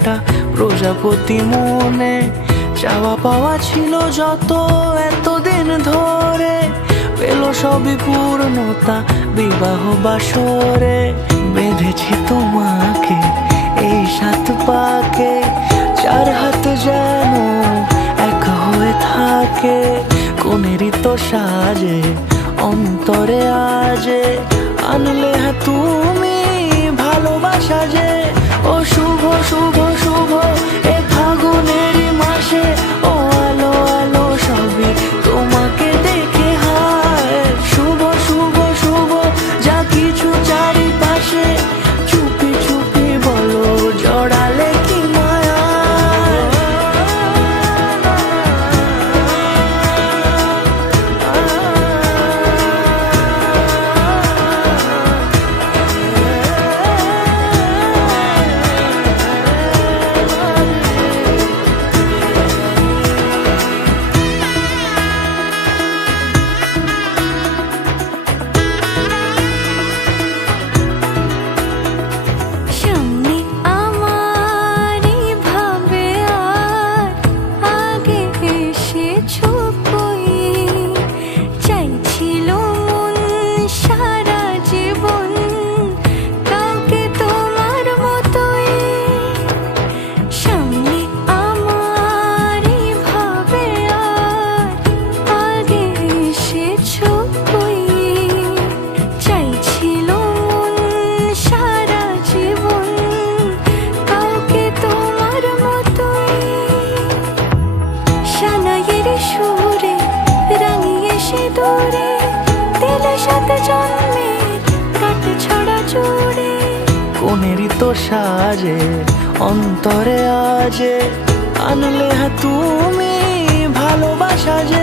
একটা প্রজাপতি মনে। চাওয়া পাওয়া ছিল যত এতদিন ধরে, পেল সবই পূর্ণতা বিবাহ বাসরে। বেঁধেছি তোমাকে এই 7 পাকে, 4 হাত যেন এক হয়ে থাকে। কোনেরই তো সাজে অন্তরে আজে, আনলে হ্যাঁ তুমি ভালোবাসা যে। ও শুভ শুভ শুভ এ ফাগুনেরই মাসে, ও আলো আলো সবই তোমাকে দেখে হায়। শুভ শুভ শুভ যা কিছু চারিপাশে, চুপি চুপি বলো জড়ালে কি মায়া। কোনেরই তো সাজে অন্তরে আজে, আনলে হ্যাঁ তুমি ভালোবাসা যে।